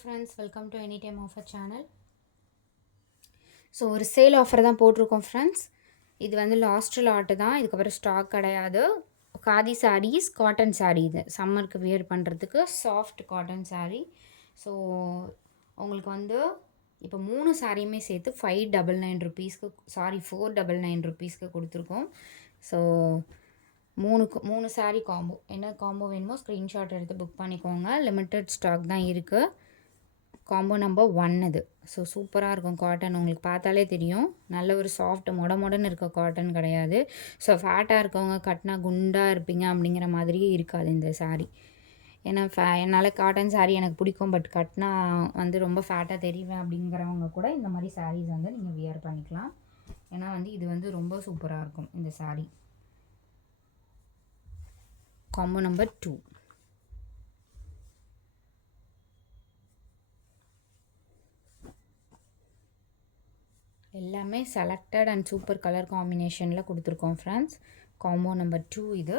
friends, welcome to Anytime Offer channel. So ஒரு sale offer தான் போட்டிருக்கோம் ஃப்ரெண்ட்ஸ். இது வந்து லாஸ்ட் லாட்டு தான், இதுக்கப்புறம் ஸ்டாக் கிடையாது. காதி சாரீஸ், காட்டன் சாரீ, இது சம்மருக்கு வியர் பண்ணுறதுக்கு சாஃப்ட் காட்டன் சாரீ. ஸோ உங்களுக்கு வந்து இப்போ 3 சாரியுமே சேர்த்து 599 ருபீஸ்க்கு, சாரி 499 ருபீஸ்க்கு கொடுத்துருக்கோம். ஸோ 3 சாரீ காம்போ, என்ன காம்போ வேணுமோ ஸ்க்ரீன்ஷாட் எடுத்து புக் பண்ணிக்கோங்க. லிமிட்டட் ஸ்டாக் தான் இருக்குது. காம்போ நம்பர் 1 இது. ஸோ சூப்பராக இருக்கும் காட்டன், உங்களுக்கு பார்த்தாலே தெரியும். நல்ல ஒரு சாஃப்ட் மொடன்னு இருக்க காட்டன் கிடையாது. ஸோ ஃபேட்டாக இருக்கவங்க கட்டினா குண்டாக இருப்பீங்க அப்படிங்கிற மாதிரியே இருக்காது இந்த சாரீ. ஏன்னா என்னால் காட்டன் சாரீ எனக்கு பிடிக்கும், பட் கட்டினா வந்து ரொம்ப ஃபேட்டாக தெரிவேன் அப்படிங்கிறவங்க கூட இந்த மாதிரி சாரீஸ் வந்து நீங்கள் வியர் பண்ணிக்கலாம். ஏன்னா வந்து இது வந்து ரொம்ப சூப்பராக இருக்கும் இந்த சாரீ. Combo number 2. எல்லாமே செலக்டட் அண்ட் சூப்பர் கலர் காம்பினேஷனில் கொடுத்துருக்கோம் ஃப்ரெண்ட்ஸ். காம்போ நம்பர் 2 இது.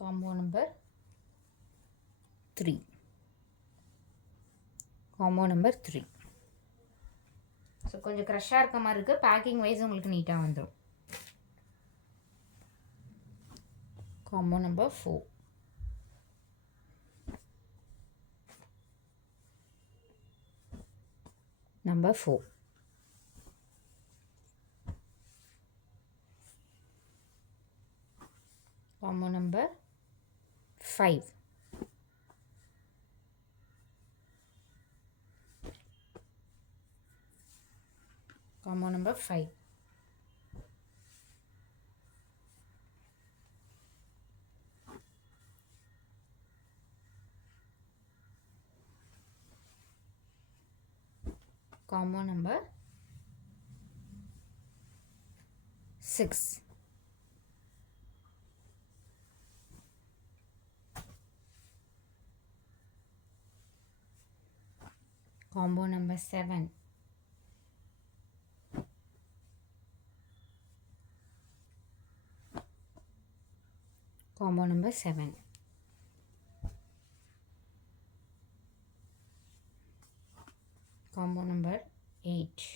Combo number 3. Combo number 3. So கொஞ்சம் க்ரஷ்ஷாக இருக்க மாதிரி இருக்குது. பேக்கிங் வைஸ் உங்களுக்கு நீட்டாக வந்துடும். Combo number 4. Number 4. Combo number 5. Combo number 5. Combo number 6. Combo number 7. Combo number 7. Combo number 8.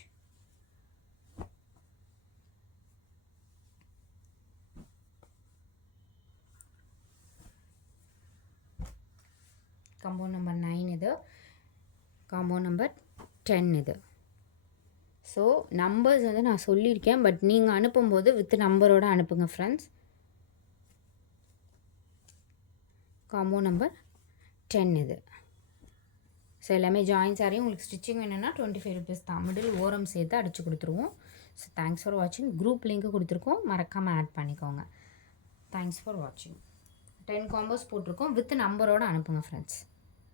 Combo number 9 இது. காம்போ நம்பர் 10 இது. ஸோ நம்பர்ஸ் வந்து நான் சொல்லியிருக்கேன், பட் நீங்கள் அனுப்பும்போது வித் நம்பரோடு அனுப்புங்க ஃப்ரெண்ட்ஸ். காம்போ நம்பர் 10 இது. ஸோ எல்லாமே ஜாயின் சாரியும் உங்களுக்கு ஸ்டிச்சிங் வேணும்னா 25 ருபீஸ் தான். மிடில் ஓரம் சேர்த்து அடித்து கொடுத்துருவோம். ஸோ தேங்க்ஸ் ஃபார் வாட்சிங். குரூப் லிங்க்கு கொடுத்துருக்கோம், மறக்காமல் ஆட் பண்ணிக்கோங்க. தேங்க்ஸ் ஃபார் வாட்சிங். 10 காம்போஸ் போட்டிருக்கோம், வித் நம்பரோடு அனுப்புங்க ஃப்ரெண்ட்ஸ்.